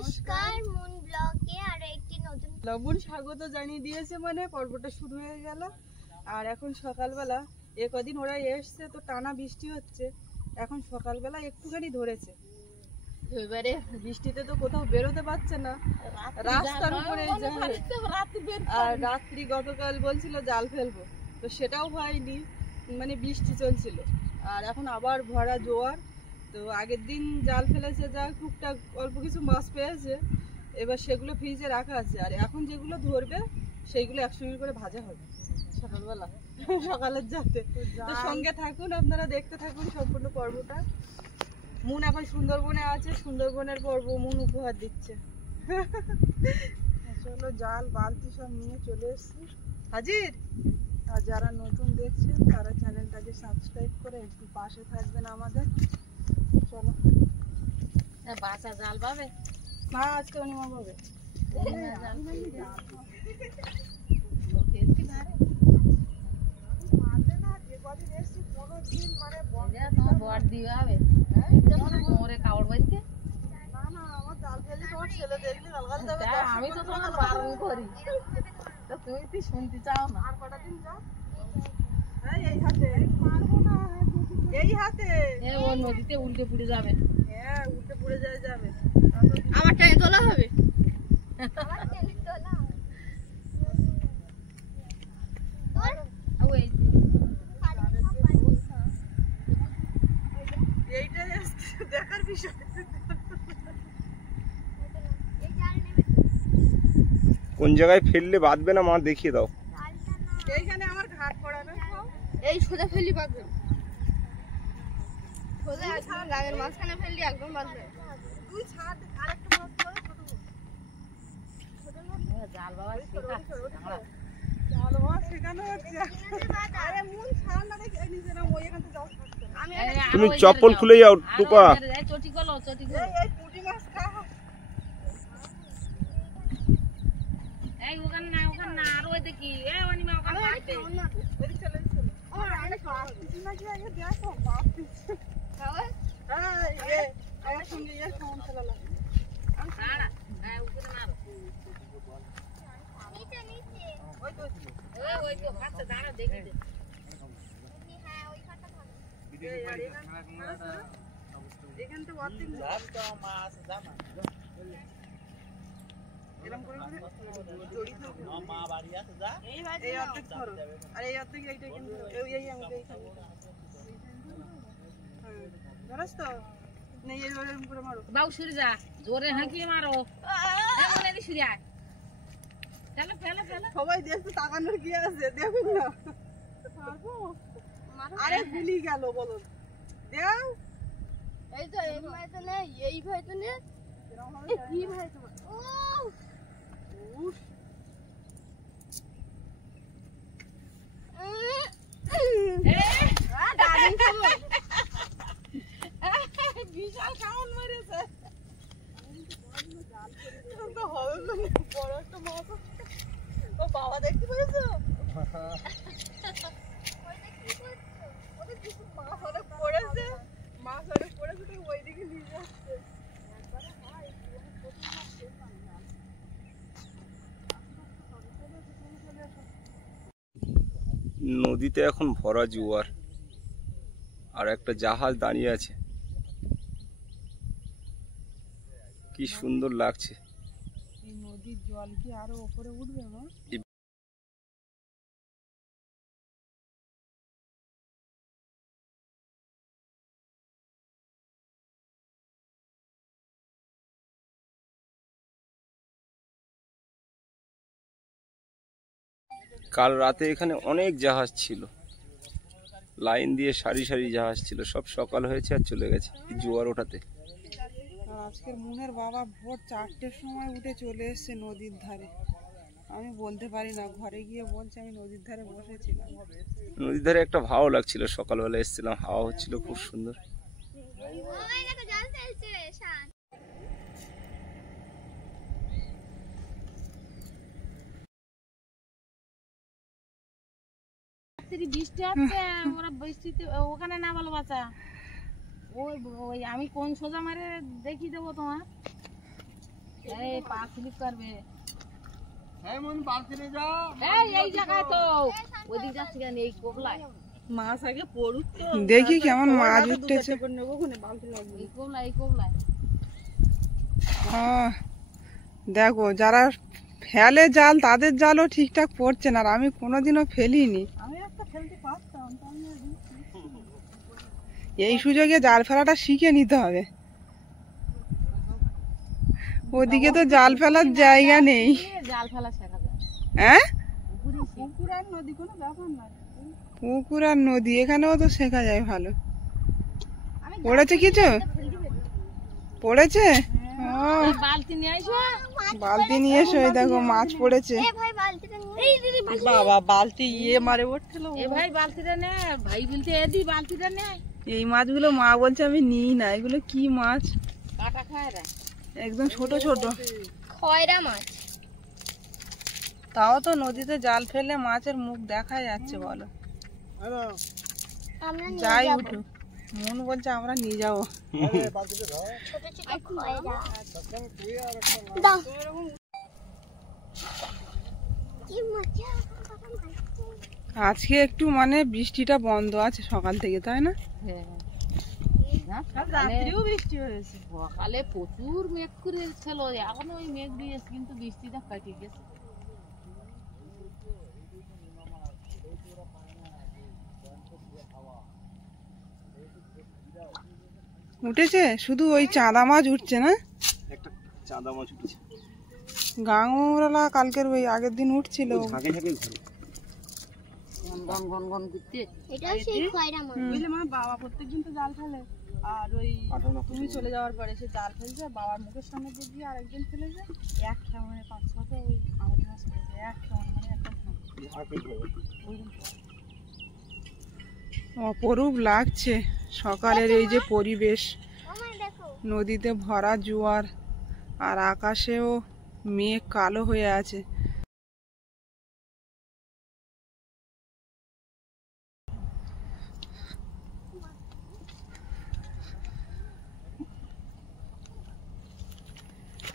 নমস্কার, মুন ব্লগে আরো একটি নতুন লবণ স্বাগত জানিয়ে দিয়েছে, মানে পর্বটা শুরু হয়ে গেল। আর এখন সকালবেলা কদিন ওরা এসছে তো টানা বৃষ্টি হচ্ছে, এখন সকালবেলা একটুখানি ধরেছে। এবারে বৃষ্টিতে তো কোথাও বেরোতে পারছে না, রাস্তার উপরে আর রাত্রি গতকাল বলছিল জাল ফেলবো, তো সেটাও হয়নি, মানে বৃষ্টি চলছিল। আর এখন আবার ভরা জোয়ার, তো আগের দিন জাল ফেলেছে, যা টুকটাক অল্প কিছু মাছ পেয়েছে, এবার সেগুলো ফ্রিজে রাখা আছে। আর এখন যেগুলো ধরবে সেইগুলো একসঙ্গে করে ভাজা হবে সকালবেলা, সকালের যাতে। তো সঙ্গে থাকুন, আপনারা দেখতে থাকুন সম্পূর্ণ পর্বটা। মুন এখন সুন্দরবনে আছে, সুন্দরবনের পর্ব মুন উপহার দিচ্ছে। চলো, জাল বালতি সব নিয়ে চলে এসছি হাজির। আর যারা নতুন দেখছেন তারা চ্যানেলটাকে সাবস্ক্রাইব করে একটু পাশে থাকবেন আমাদের। চলো। বাসা জাল পাবে মা, আজকে অনিমা পাবে। আমি তো তোমার বারণ করি, তুমি তো শুনতে চাও না। এই হাতে ও নদীতে উল্টে পুড়ে যাবে। হ্যাঁ, উল্টে পড়ে যাবে। আবার টাইম তোলা হবে। এইটাই দেখার বিষয়। কোন জায়গায় ফেললে বাঁধবে না মা, দেখিয়ে দাও। এইখানে আমার ঘাট পড়াবে, এই সোজা ফেললি বাঁধবে, সোজা একদম লাগের মাঝখানে ফেললি একদম বাঁধবে। তুই ছাড়, আরেকটা মাছ ধরো, ছোট মাছ। জাল বাবা জাল মাছ শেখানো হচ্ছে। আরে মুন ছাড় না, দেখে নিজে না ওই এখান থেকে যাও। তুমি চপ্পল খুলে যাও টুকা। চটি গলো, চটি গলো। এই পুঁটি মাছ খা। এই ওখানে না, ওখানে না, আর ওই দেখি এই অনিমা ওখানে মারতে। এদিকে চলে, চলে। আর অনেক মাছ দিছি নাকি, আগে দেখো মাছ দিচ্ছে। এই আমার সঙ্গে কেমন খেলালা। সারা ওখানে মারো। নিচে নিচে ওই তো, ওই তো খাচ্ছে, দাঁড়া দেখি দে। হ্যাঁ, ওই খাটটা ভালো। এই আর এখান থেকে অর্ধেক মাছ জামা এরকম করে জড়ি থাকে। মা বাড়ি আছে, যা এই অর্ধেক ধরো, আর এই অর্ধেক এইটা কিন্তু এই আমি এইখানে ধরস তো নেই, এরকম করে মারো। বাউ সরে যা, জোরে হাঁকিয়ে মারো। এমন এদিকে সরে আয়। ফেলো ফেলো ফেলো। সবাই দেখতে তাকানোর কি আছে, দেখুন না। আরে ভুলি গেল, বলো দেও। এই তো এই ভাই তো নেই, এই ভাই তো নেই, কি ভাই তোমার? ও উফ, দারুণ খবর। বিশাল কামড় মেরেছে। তো হবে না, বড় একটা মাছ। ও বাবা, দেখতে পেয়েছো? ওদের কিছু মাছ অনেক পড়েছে, মাছ অনেক পড়েছে, তো ওইদিকে নিয়ে যাচ্ছে। নদীতে এখন ভরা জোয়ার, আর একটা জাহাজ দাঁড়িয়ে আছে, কি সুন্দর লাগছে। এই নদীর জল কি আরো উপরে উঠবে না? কাল রাতে এখানে অনেক জাহাজ ছিল, লাইন দিয়ে সারি সারি জাহাজ ছিল, সব সকাল হয়েছে আর চলে গেছে জোয়ার ওঠাতে। আজকের মুনের বাবা ভোর 4টের সময় উঠে চলে এসছে নদীর ধারে। আমি বলতে পারি না, ঘরে গিয়ে বলছে আমি নদীর ধারে বসেছিলাম। নদীর ধারে একটা ভালো লাগছিল, সকালবেলা এসেছিলাম, হাওয়া হচ্ছিল খুব সুন্দর। ওই দেখো জল ফেলছে শান। বৃষ্টি হচ্ছে, ওরা বৃষ্টিতে ওখানে না বলো বাচ্চা। ওই ওই আমি কোন সোজা মারে দেখিয়ে দেবো তোমার। এই পা স্লিপ করবে। হ্যাঁ মন পালতে যা। এই জায়গায় তো ওদিক যাচ্ছে কেন এই কোবলায়? মাছ আগে পড়ুক তো, দেখি কেমন মাছ উঠতেছে। এই কোবলায় দেখো যারা ফেলে জাল তাদের জালও ঠিকঠাক পড়ছে না, আর আমি কোনোদিনও ফেলিনি। আমি একটা ফেলতে পারতাম, তো আমি আর দিচ্ছি। এই সুযোগে জাল ফেলাটা শিখে নিতে হবে। ওদিকে তো জাল ফেলার জায়গা নেই। জাল ফেলা শেখা যায়। হ্যাঁ, পুকুর আর নদী কোনো ব্যাপার নয়। পুকুর আর নদী এখানেও তো শেখা যায় ভালো। পড়েছে কিছু? পড়েছে? এই বালতি নিয়ে আইসো। বালতি নিয়ে এসো, এই দেখো মাছ পড়েছে। বাবা বালতি মারে উঠছিল। এ ভাই বালতিটা নে, ভাই বলতে এদি বালতিটা নে। এই মাছগুলো মা বলছে আমি নিই না। এগুলো কি মাছ? কাটা খায় রে। একদম ছোট ছোট। খয়রা মাছ। তাও তো নদীতে জাল ফেললে মাছের মুখ দেখা যাচ্ছে বলো। আমরা নিয়ে যাই যাব। উঠুক, মন বলছে আমরা নিয়ে যাবো। ছোট ছোট খয়রা। দাও। কি মজা। আজকে একটু মানে বৃষ্টিটা বন্ধ আছে সকাল থেকে, তাই না? হ্যাঁ কাল রাত্রিও বৃষ্টি হয়েছে। সকালে প্রচুর মেঘ করেছিল, এখন ওই মেঘ দিয়েছে কিন্তু বৃষ্টিটা কাটিয়ে গেছে। উঠেছে, শুধু ওই চাঁদা মাছ উঠছে না? একটা চাঁদা মাছ উঠেছে। গাঙরা কালকের ওই আগের দিন উঠছিল। ঝাঁকে ঝাঁকে ঘুরে। গন গন গন করতে। এটাও সেই খয়রা মাছ। বুঝলে মা, বাবা প্রত্যেকদিন তো জাল ফেলে, আর ওই তুমি চলে যাওয়ার পরে সে জাল ফেলছে, বাবার মুখের সামনে দিয়ে গিয়ে আরেকদিন ফেলেছে। এক খেমনে 5-6টা ওই আমাদের মাছ ফেলেছে, এক খেমনে মানে একটা ঝাঁকে ঘুরে। অপরূপ লাগছে সকালের এই যে পরিবেশ। আমার দেখো। নদীতে ভরা জোয়ার, আর আকাশেও মেঘ কালো হয়ে আছে।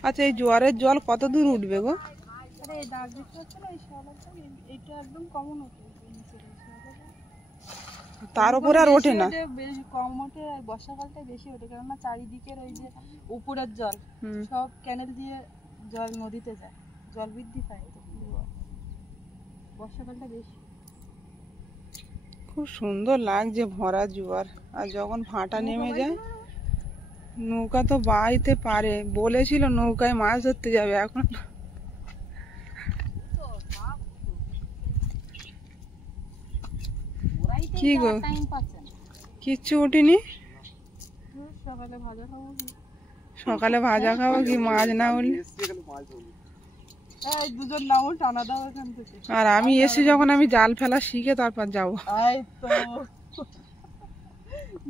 আচ্ছা, এই জোয়ারের জল কত দূর উঠবে গো? আরে এই দাগ দেখতে হচ্ছে না, এই শালাটা এইটা একদম কমন হতো। তার উপরে আর ওঠে না। বেশি কম ওঠে, আর বর্ষাকালটাই বেশি ওঠে, কেননা চারিদিকের ওই যে উপরের জল হুম। সব ক্যানেল দিয়ে জল নদীতে যায়, জল বৃদ্ধি পায় তো বর্ষাকালটা বেশি। খুব সুন্দর লাগছে ভরা জোয়ার, আর যখন ভাটা নেমে যায় নৌকা তো বাইতে পারে। বলেছিল নৌকায় মাছ ধরতে যাবে, এখন কি গো টাইম পাচ্ছে না। কিচ্ছু উঠিনি? সকালে ভাজা খাবো কি? সকালে ভাজা খাবো কি মাছ না উঠলে? এই দুজন নাও টানা দাও এখান থেকে। আর আমি এসে যখন আমি জাল ফেলা শিখে তারপর যাব। এই তো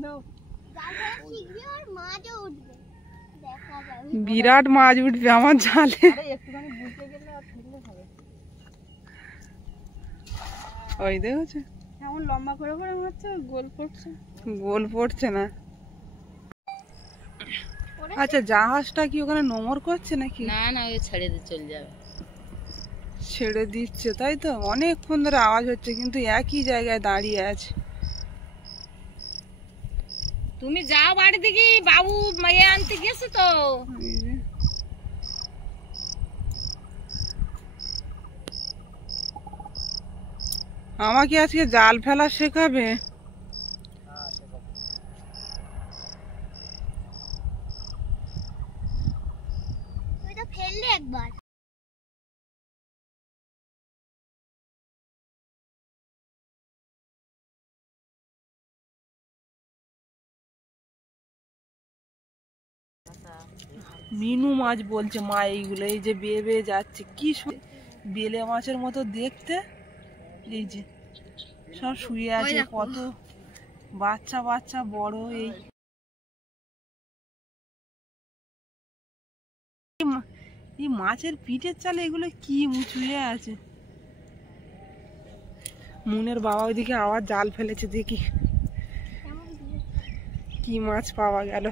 নাও। শিখবে আর মাছও উঠবে। দেখা যাবে। বিরাট মাছ উঠবে আমার জালে। আরে একটুখানি বুঝতে গেলে আর ফেললে হবে। ওই দেখেছো, এমন লম্বা করে করে মারছে, গোল পড়ছে। গোল পড়ছে না। আচ্ছা, জাহাজটা কি ওখানে নোঙর করছে নাকি? না না, ওই ছেড়ে দিয়ে চলে যাবে। ছেড়ে দিচ্ছে, তাই তো। অনেকক্ষণ ধরে আওয়াজ হচ্ছে কিন্তু একই জায়গায় দাঁড়িয়ে আছে। তুমি যাও বাড়ি থেকে, বাবু মেয়ে আনতে গেছে তো। এই যে। আমাকে আজকে জাল ফেলা শেখাবে? তুমি তো ফেললে একবার। মিনু মাছ বলছে মা এইগুলো, এই যে বেয়ে বেয়ে যাচ্ছে, কি বেলে মাছের মতো দেখতে। এই যে সব শুয়ে আছে, কত বাচ্চা বাচ্চা বড়। এই মাছের পিঠের চালে এগুলো কি মুচুয়ে আছে। মুনের বাবা ওইদিকে আবার জাল ফেলেছে, দেখি কি মাছ পাওয়া গেল।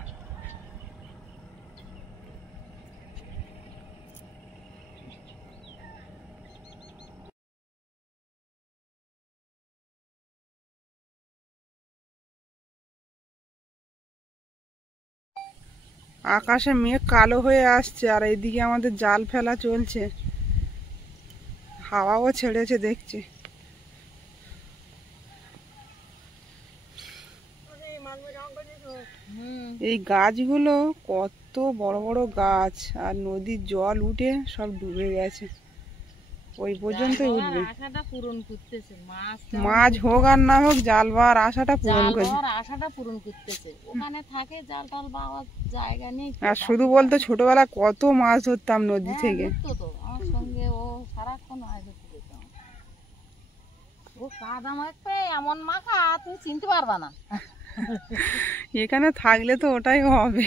আকাশে মেঘ কালো হয়ে আসছে আর এইদিকে আমাদের জাল ফেলা চলছে, হাওয়াও ছেড়েছে দেখছি। এই গাছগুলো কত বড় বড় গাছ, আর নদীর জল উঠে সব ডুবে গেছে, ওই পর্যন্তই উঠবে। আশাটা পূরণ করতেছে, মাছ হোক আর না হোক জাল বার আশাটা পূরণ করছে। আশাটা পূরণ করতেছে, ওখানে থাকে জাল টাল পাওয়ার জায়গা নেই। আর শুধু বলতো ছোটবেলা কত মাছ ধরতাম নদী থেকে। তো আমার সঙ্গে ও সারাক্ষণ মাছ ধরতে যেতাম। ও কাদা মাখবে এমন মাখা তুমি চিনতে পারবা না। এখানে থাকলে তো ওটাই হবে।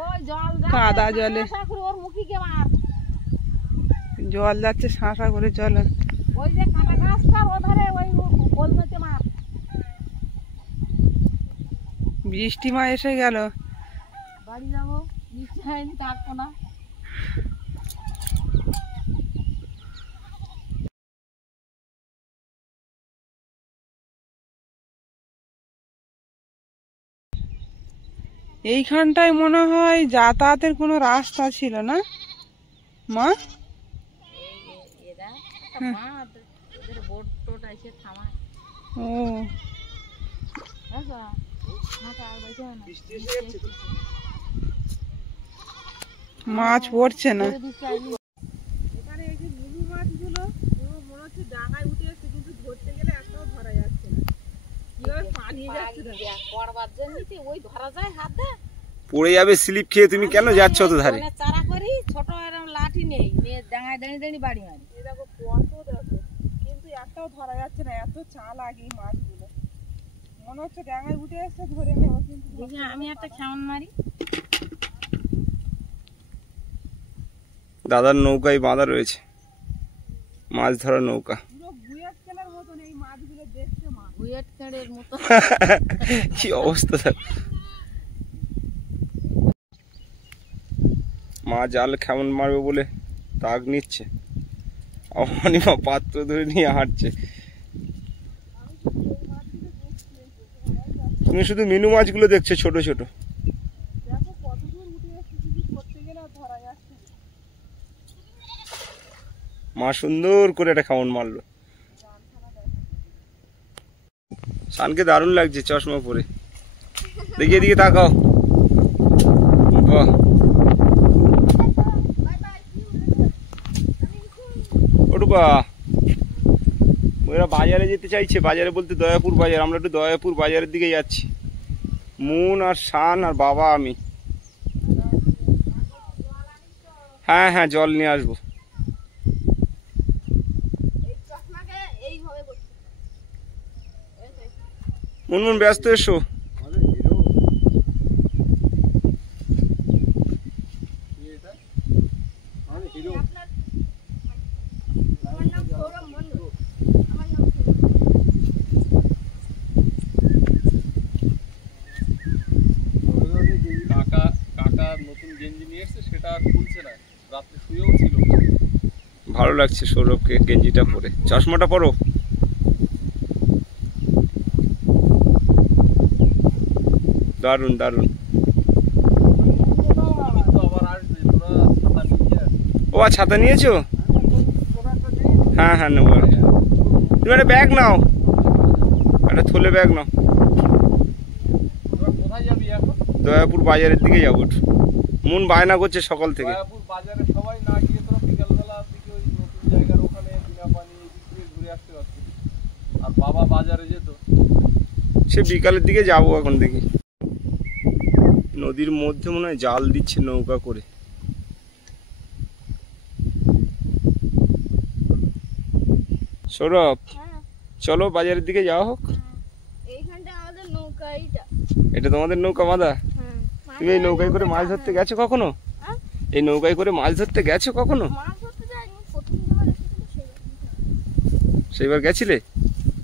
ওই জল কাদা জলে ওর মুখে কে মার, জল যাচ্ছে শাঁসা করে চলো। ওই যে কাঁটা গাছটা ও ধরে ওই গোল মেতে মার। বৃষ্টি মা এসে গেল, বাড়ি যাবো, বৃষ্টি হয়নি থাকবো না। এইখানটায় মনে হয় যাতায়াতের কোনো রাস্তা ছিল না মা? এরা একটা বাঁধ, ওদের বোট টোট এসে থামায়। ও আচ্ছা ফাঁকা আর বাইতে হয় না। মাছ পড়ছে না। এখানে এই যে লুলু মাছগুলো মনে হচ্ছে ডাঙায় উঠে এসছে, কিন্তু ধরতে গেলে একটাও ধরা যাচ্ছে না, কিভাবে পালিয়ে যাচ্ছে দেখো। পড়বার জন্য ওই ধরা যায় হাত দে পড়ে যাবে স্লিপ খেয়ে, তুমি কেন যাচ্ছ তো ধারে? চারা করি ছোট এরকম লাঠি নেই, নিয়ে ডাঙায় দাঁড়িয়ে দাঁড়িয়ে বাড়ি মারি। এই দেখো কত দেখো, কিন্তু একটাও ধরা যাচ্ছে না, এত চালাক এই মাছগুলো। মনে হচ্ছে ডাঙায় উঠে এসছে ধরে নেবো, কিন্তু দেখি আমি একটা খেমন মারি। দাদার নৌকায় বাঁধা রয়েছে, মাছ ধরার নৌকা। পুরো বুয়েট কেলার মতন এই মাছগুলো দেখতে মাছ। বুয়েট কেড়ের মতো কি অবস্থা তার। মা জাল কেমন মারবে বলে তাক নিচ্ছে, অনিমা পাত্র ধরে নিয়ে হাঁটছে। তুমি শুধু মিনু মাছগুলো দেখছো ছোট ছোট। দেখো কত দূর উঠে এসছে, কিন্তু ধরতে গেলে আর ধরা যাচ্ছে না। মা সুন্দর করে একটা খাওয়ান মারলো। শানকে দারুণ লাগছে চশমা পরে, দেখি এদিকে তাকাও। বাহ, ওটুপা ওরা বাজারে যেতে চাইছে, বাজারে বলতে দয়াপুর বাজার। আমরা একটু দয়াপুর বাজারের দিকে যাচ্ছি, মুন আর শান আর বাবা আমি। হ্যাঁ হ্যাঁ জল নিয়ে আসবো। মুনমুন ব্যস্ত এসো। ভালো লাগছে সৌরভকে গেঞ্জিটা পরে। চশমাটা পরো। দারুন দারুন। ও ছাতা নিয়েছো? হ্যাঁ হ্যাঁ নেবো। তুমি একটা ব্যাগ নাও, একটা থলে ব্যাগ নাও। দয়াপুর বাজারের দিকে যাবো। মন বায়না করছে সকাল থেকে। বাজারে সবাই না গিয়ে তোরা বিকালবেলার দিকে ওই নতুন জায়গার ওখানে বিনা পানি ঘুরে আসতে পারছি। আর বাবা বাজারে যেত, সে বিকালের দিকে যাবো এখন দেখি। নদীর মধ্যে মনে হয় জাল দিচ্ছে নৌকা করে। সৌরভ চলো বাজারের দিকে যাওয়া হোক। এইখানটা আমাদের নৌকা, এটা তোমাদের নৌকা বাঁধা? তুমি এই নৌকায় করে মাছ ধরতে গেছো কখনো? এই নৌকায় করে মাছ ধরতে গেছো কখনো? সেইবার গেছিলে?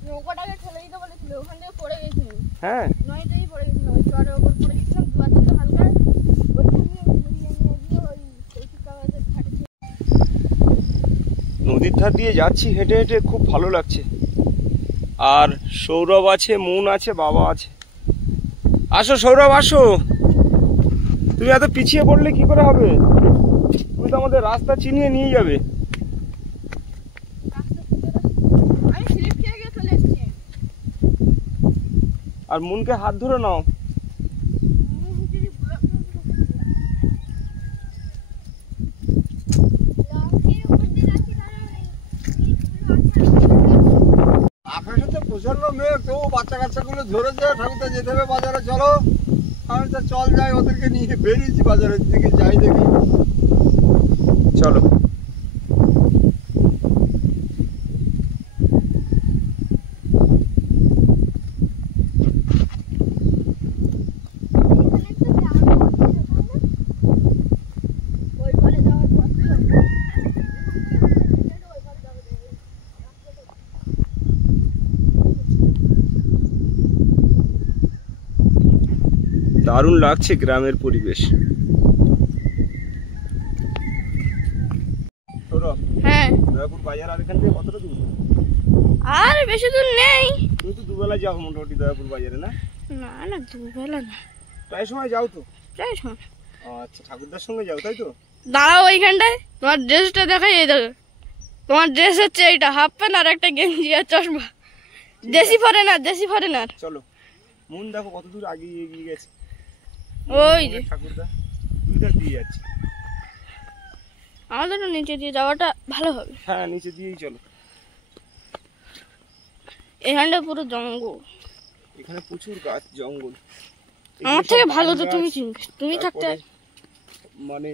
নৌকাটাকে ঠেলে দিতে বলেছিল, ওখান থেকে পড়ে গেছিল। হ্যাঁ নয়টাই পড়ে গেছিল, ওই চরের ওপর পড়ে গেছিলাম, দুয়ার থেকে হালকা ওইখান দিয়ে ঘুরিয়ে নিয়ে গিয়ে ওই কৌশিক কাগজের ঘাটে। নদীর ধার দিয়ে যাচ্ছি হেঁটে হেঁটে, খুব ভালো লাগছে। আর সৌরভ আছে, মুন আছে, বাবা আছে। আসো সৌরভ আসো, তুমি এত পিছিয়ে পড়লে কি করে হবে? তুমি তো আমাদের রাস্তা চিনিয়ে নিয়ে যাবে। আমি স্লিপ খেয়ে গিয়ে চলে এসেছি। আর মুনকে হাত ধরে নাও। আকাশে তো প্রচন্ড মেঘ, তবু বাচ্চা কাচ্চাগুলো ধরেছে ঠাকুরদা যেতে হবে বাজারে, চলো। আমি তো চল যাই, ওদেরকে নিয়ে বেরিয়েছি বাজারের দিকে, যাই দেখি। চলো। ওই ঘরে যাওয়ার পর দারুণ লাগছে গ্রামের পরিবেশ। সৌরভ, হ্যাঁ, দয়াপুর বাজার আর এখান থেকে কতটা দূর? আর বেশি দূর নেই। তুমি তো দুবেলা যাও মোটামুটি দয়াপুর বাজারে, না? না না, দুবেলা না, প্রায় সময় যাও তো? প্রায় সময়। আচ্ছা, ঠাকুরদার সঙ্গে যাও তাই তো? দাঁড়াও ওইখানটায়, তোমার ড্রেসটা দেখাই। এই দেখো, তোমার ড্রেস হচ্ছে এইটা, হাফ প্যান্ট আর একটা গেঞ্জি আর চশমা। দেশি ফরেনার, দেশি ফরেনার। চলো। মন দেখো কত দূর আগে এগিয়ে গেছে। ওই যে ঠাকুরদা দুই ধার দিয়ে যাচ্ছে। আমাদের তো নিচে দিয়ে যাওয়াটা ভালো হবে। হ্যাঁ, নিচে দিয়েই চলো। এখানটা পুরো জঙ্গল, এখানে প্রচুর গাছ জঙ্গল। আমার থেকে ভালো তো তুমি চিনবে, তুমি থাকতে। মানে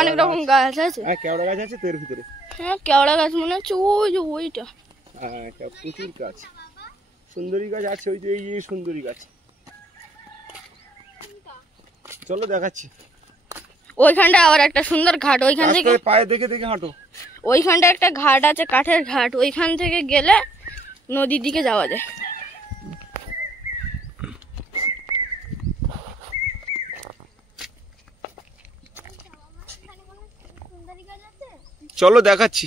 অনেক রকম গাছ আছে। হ্যাঁ, কেওড়া গাছ আছে তো এর ভিতরে। হ্যাঁ, কেওড়া গাছ মনে হচ্ছে ওই যে ওইটা। হ্যাঁ, প্রচুর গাছ। সুন্দরী গাছ আছে, ওই যে এই যে সুন্দরী গাছ। চলো দেখাচ্ছি। ওইখানটা আবার একটা সুন্দর ঘাট, ওইখান থেকে রাস্তায় পায়ে দেখে দেখে হাঁটো। ওইখানটা একটা ঘাট আছে, কাঠের ঘাট। ওইখান থেকে গেলে নদীর দিকে যাওয়া যায়। চলো দেখাচ্ছি।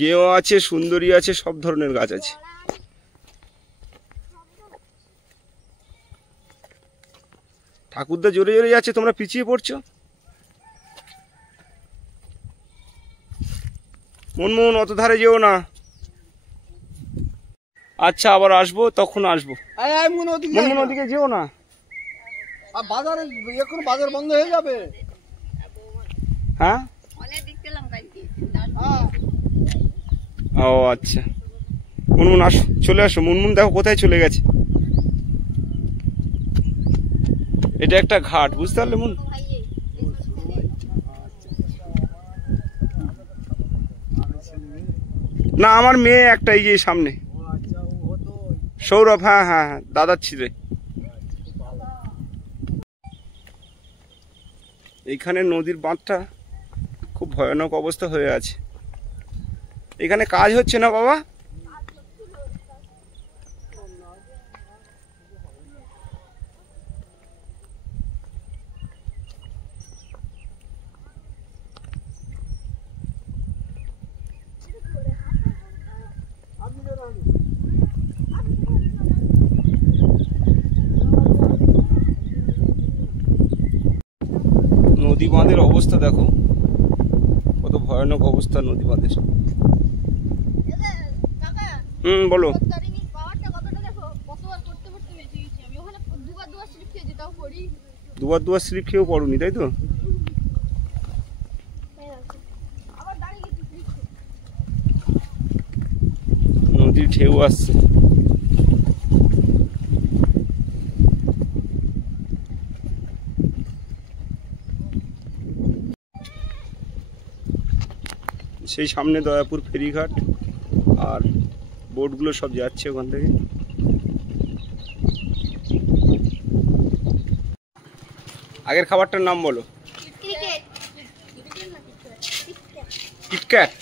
গেও আছে, সুন্দরী আছে, সব ধরনের গাছ আছে। ঠাকুরদা জোরে জোরে যাচ্ছে, তোমরা পিছিয়ে পড়ছো। মন অত ধারে যেও না। আচ্ছা, আবার আসবো, তখন আসবো। মন ওদিকে যেও না। আর বাজারে এখন বাজার বন্ধ হয়ে যাবে। হ্যাঁ, ও আচ্ছা। মুনমুন আসো, চলে আসো। মুনমুন দেখো কোথায় চলে গেছে। এটা একটা ঘাট, বুঝতে পারলে মুন? না, আমার মেয়ে একটা, এই যে সামনে সৌরভ। হ্যাঁ হ্যাঁ হ্যাঁ, দাদার ছেলে। এইখানে নদীর বাঁধটা খুব ভয়ানক অবস্থা হয়ে আছে। এখানে কাজ হচ্ছে না বাবা? নদী বাঁধের অবস্থা দেখো, কত ভয়ানক অবস্থা নদী বাঁধের। বলো। দুবার স্লিপ খেয়েও পড়ুনি তাই তো? নদীর ঢেউ আসছে। সেই সামনে দয়াপুর ফেরিঘাট, আর বোটগুলো সব যাচ্ছে ওখান থেকে। আগের খাবারটার নাম বলো। কিটক্যাট।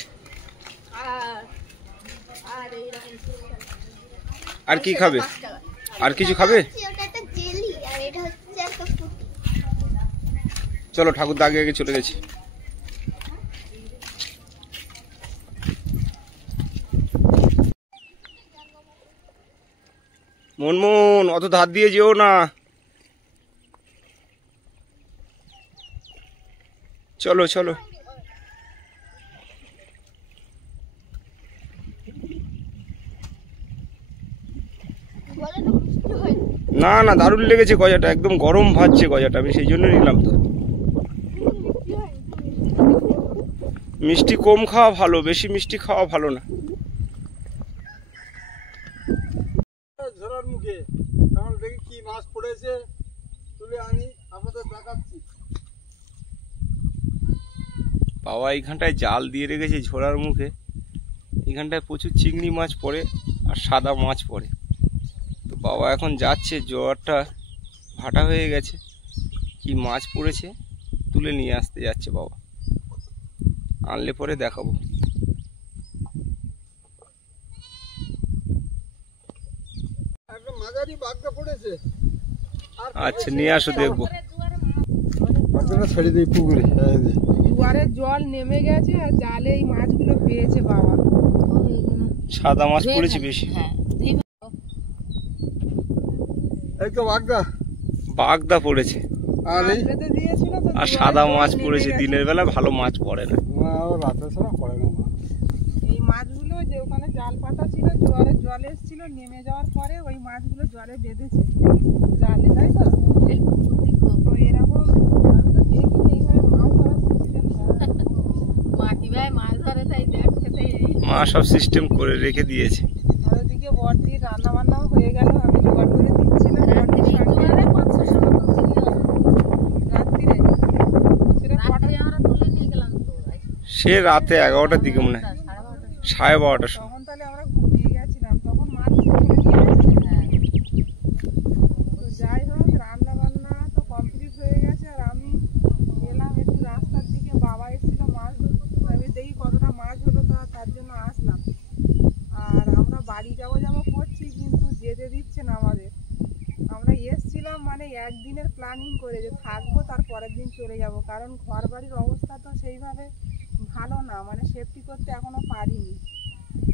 আর কি খাবে? আর কিছু খাবে? চলো, ঠাকুরদা আগে আগে চলে গেছে। মুনমুন অত ধার দিয়ে যেও না। চলো চলো। না না, দারুণ লেগেছে গজাটা, একদম গরম ভাজছে গজাটা, আমি সেই জন্য নিলাম। তো মিষ্টি কম খাওয়া ভালো, বেশি মিষ্টি খাওয়া ভালো না। ঝোড়ার মুখে এখন দেখি কি মাছ পড়েছে, তুলে আনি আপনাদের দেখাচ্ছি। বাবা এইখানটায় জাল দিয়ে রেখেছে ঝোড়ার মুখে, এইখানটায় প্রচুর চিংড়ি মাছ পড়ে আর সাদা মাছ পড়ে। তো বাবা এখন যাচ্ছে, জোয়ারটা ভাটা হয়ে গেছে, কি মাছ পড়েছে তুলে নিয়ে আসতে যাচ্ছে বাবা, আনলে পরে দেখাবো। একটা মাঝারি বাগদা পড়েছে। আচ্ছা নিয়ে আসো, দেখবো। বাগদাটা ছেড়ে দিই পুকুরে। জোয়ারের জল নেমে গেছে আর জালে এই মাছগুলো পেয়েছে বাবা। সাদা মাছ পড়েছে বেশি। এই তো বাগদা, বাগদা পড়েছে আর এই বেঁধে দিয়েছিল তো আর সাদা মাছ পড়েছে। দিনের বেলা ভালো মাছ পড়ে না। রাতে ছাড়া পড়ে না মাছ। এই মাছগুলো যে ওখানে জাল পাতা ছিল, জোয়ারের জল এসেছিল, নেমে যাওয়ার পরে ওই মাছগুলো জলে বেঁধেছে জালে, তাই তো? তো এরকম আমি তো দেখিনি এইভাবে মাছ ধরার সিস্টেম। মা সব সিস্টেম করে রেখে দিয়েছে। আর ওদিকে বড়দির রান্না বান্নাও হয়ে গেল, আমি জোগাড় করে দিচ্ছিলাম। রাত্রিরে সে রাতে 11টার দিকে মনে হয়, 12:30টার সময়। তখন তাহলে আমরা ঘুমিয়ে গেছিলাম, তখন মাছ ধরে নিয়ে গেছে। তো যাই হোক, রান্না বান্না তো কমপ্লিট হয়ে গেছে। আর আমি এলাম একটু রাস্তার দিকে, বাবা এসেছিল মাছ ধরতে, আমি দেখি কতটা মাছ হলো, তার জন্য আসলাম। আর আমরা বাড়ি যাবো করছি, কিন্তু যেতে দিচ্ছে না আমাদের। আমরা এসছিলাম মানে একদিনের প্ল্যানিং করে যে থাকবো, তার পরের দিন চলে যাব, কারণ ঘর বাড়ির অবস্থা তো সেইভাবে ভালো না, মানে সেফটি করতে এখনো পারিনি।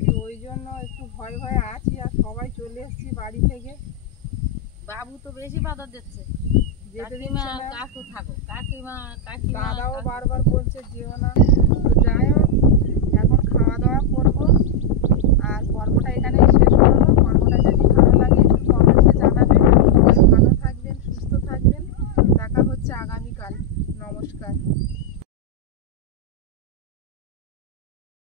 তো ওই জন্য একটু ভয় ভয়ে আছি। আর সবাই চলে এসেছি বাড়ি থেকে। বাবু তো বেশি বাধা দিচ্ছে, যেতে কাকিমা দিচ্ছে না। কাকু থাকো, কাকিমা কাকিমা দাদাও বারবার বলছে যেও না। তো যাই হোক, এখন খাওয়া দাওয়া করবো আর পর্বটা এখানেই শেষ করবো। পর্বটা যদি ভালো লাগে একটু কমেন্টসে জানাবেন। সবাই ভালো থাকবেন, সুস্থ থাকবেন। দেখা হচ্ছে আগামীকাল। নমস্কার।